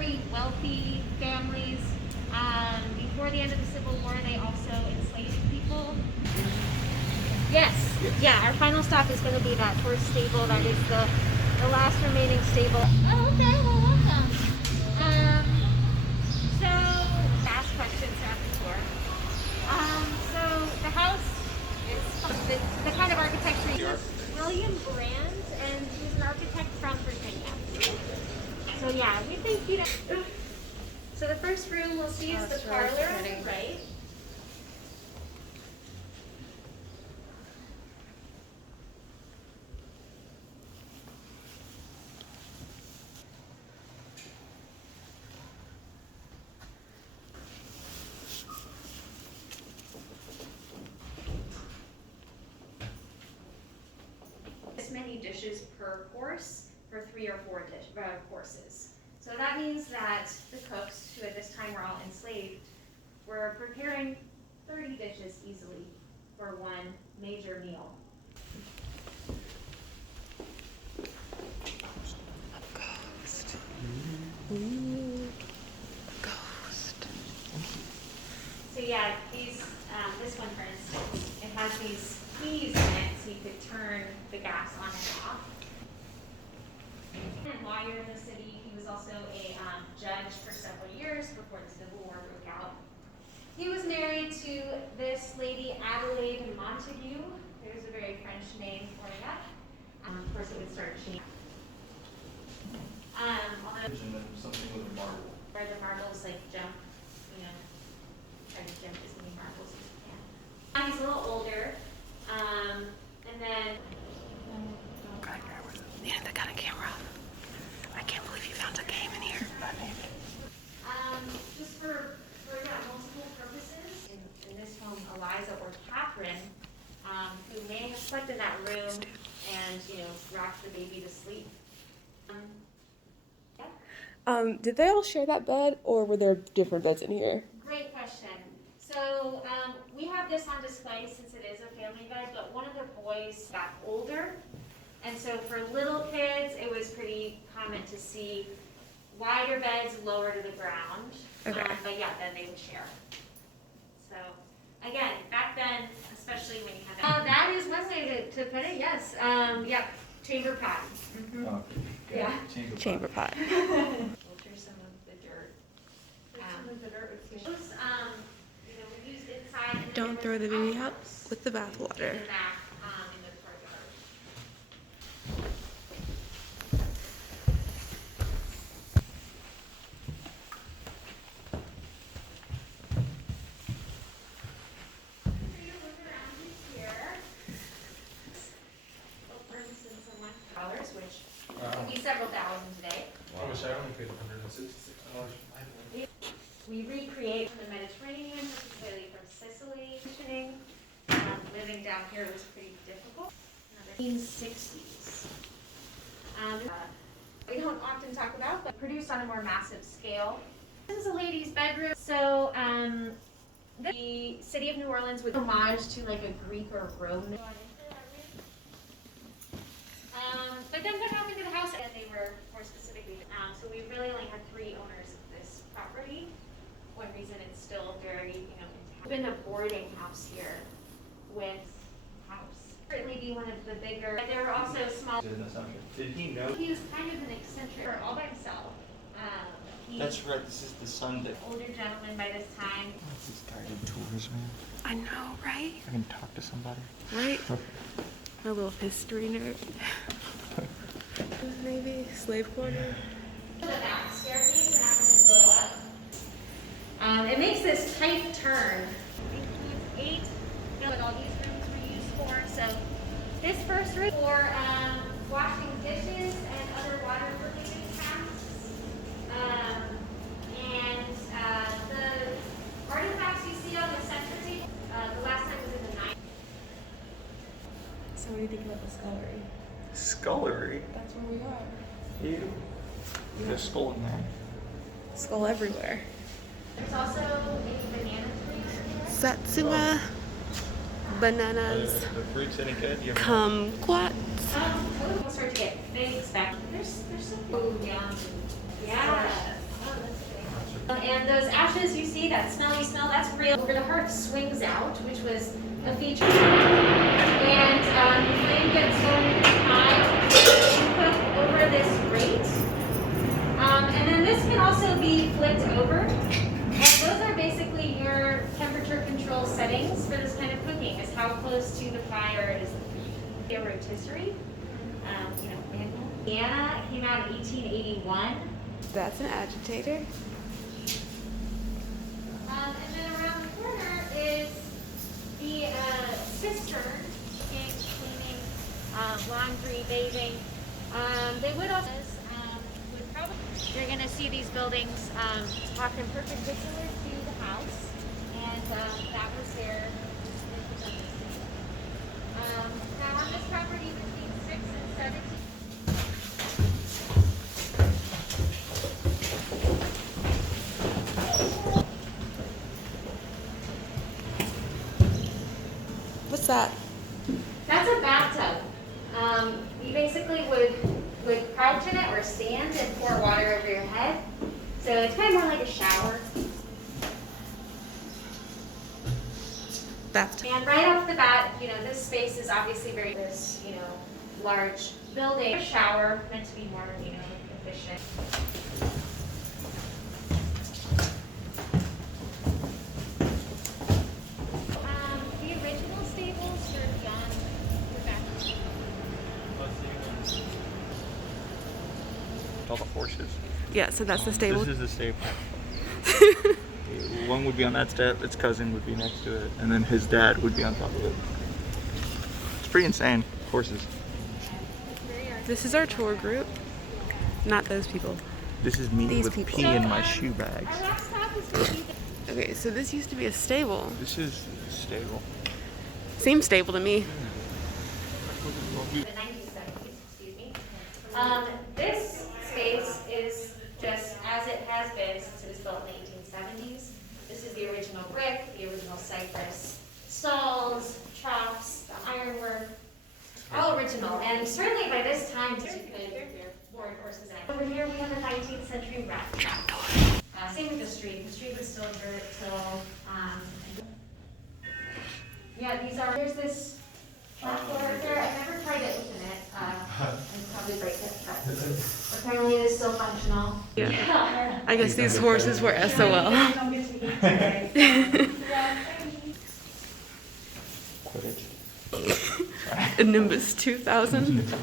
very wealthy families. Before the end of the Civil War, they also enslaved people. Yes. Yeah, our final stop is going to be that horse stable. That is the last remaining stable. Oh, okay. Well, welcome. So, ask questions throughout the tour. So the house is the kind of architecture. William Brand, and he's an architect from Virginia. So yeah, we think you know. So the first room we'll see is the parlor on the right. This many dishes per course for 3 or 4 courses. So that means that the cooks, who at this time were all enslaved, were preparing 30 dishes easily for one major meal. Ghost. Ooh. Ghost. So yeah, this one for instance, it has these keys in it so you could turn the gas on and off. And lawyer in the city, he was also a judge for several years before the Civil War broke out. He was married to this lady, Adelaide Montague. There's a very French name for that. Of course, it would start changing. Although Something with a marble. where the marbles like jump, try to jump as many marbles as you can. He's a little older, and then. Yeah, they got a camera. I can't believe you found a game in here. Just for multiple purposes. In this home, Eliza or Catherine, who may have slept in that room and rocked the baby to sleep. Did they all share that bed, or were there different beds in here? Great question. So we have this on display since it is a family bed, but one of the boys got older. And so for little kids, it was pretty common to see wider beds lower to the ground. Okay. But yeah, then they would share. So again, back then, especially when you had that is one way to put it, yes. Yep, chamber pot. Mm-hmm. Oh, Yeah. Chamber pot. Filter some of the dirt. Those, we used inside. And then Don't there throw was the baby out outhouse with the in bathwater. the back, in the courtyard. $100, which would be several thousand today. I wish I only paid $166. We recreate the Mediterranean, particularly from Sicily. Living down here was pretty difficult. 1960s. We don't often talk about, but produced on a more massive scale. This is a lady's bedroom. So the city of New Orleans would homage to like a Greek or Roman. But then what happened to the house? And they were more specifically, so we really only had 3 owners of this property. One reason it's still very, intact. It's been a boarding house here with house. Certainly be one of the bigger, but there were also small. Did he know? He was kind of an eccentric, all by himself. That's right, this is the son that... Older gentleman by this time. These guided tours, man. I know, right? I can talk to somebody. Right? A little history nerd. Maybe slave quarter. The back staircase, we're not going to go up. It makes this tight turn. It includes 8, what all these rooms were used for. So this first room for washing dishes and other water-related tasks. The artifacts you see on the center table, the last time was in the 90s. So what do you think about the scullery? Scullery? That's where we are. Ew. There's a skull in there. Skull everywhere. There's also a banana tree over there. Satsuma. Bananas. The fruit's any good? You ever Kumquats. We'll start to get things back. There's some. Oh, yum. Yeah. Oh, And those ashes you see, that smelly smell, that's real. Where the hearth swings out, which was a feature. And the flame gets so high, you cook over this grate. And then this can also be flipped over. And those are basically your temperature control settings for this kind of cooking, is how close to the fire is the food. A rotisserie, manual. Vienna came out in 1881. That's an agitator. And then around the corner is the cistern, cleaning, laundry, bathing. They would also you're going to see these buildings often perpendicular to the house, and that was their. Now on this property between 6 and 17. What's that? That's a bathtub. You basically would crouch in it or stand and pour water over your head. So it's kind of more like a shower. Bathtub. And right off the bat, this space is obviously this large building. A shower meant to be more, efficient. The original stables were beyond the back. All the horses. Yeah, so that's the stable. This is the stable. One would be on that step, its cousin would be next to it, and then his dad would be on top of it. It's pretty insane. Horses. This is our tour group. Not those people. This is me These with people. pee in my shoe bags. Our last stop is going to be Okay, so this used to be a stable. This is the stable. Seems stable to me. the 1970s, excuse me. This space is just as it has been since it was built in the 1870s. This is the original brick, the original cypress stalls, troughs, the ironwork, all original. And certainly by this time, you could board horses in. Over here we have a 19th century rat trap. Same with the street. The street was still dirt till. There's this trapdoor right there. I never tried it within it. I'd probably break it, but apparently it is still functional. Yeah. I guess these horses were SOL. Quidditch. A Nimbus 2000.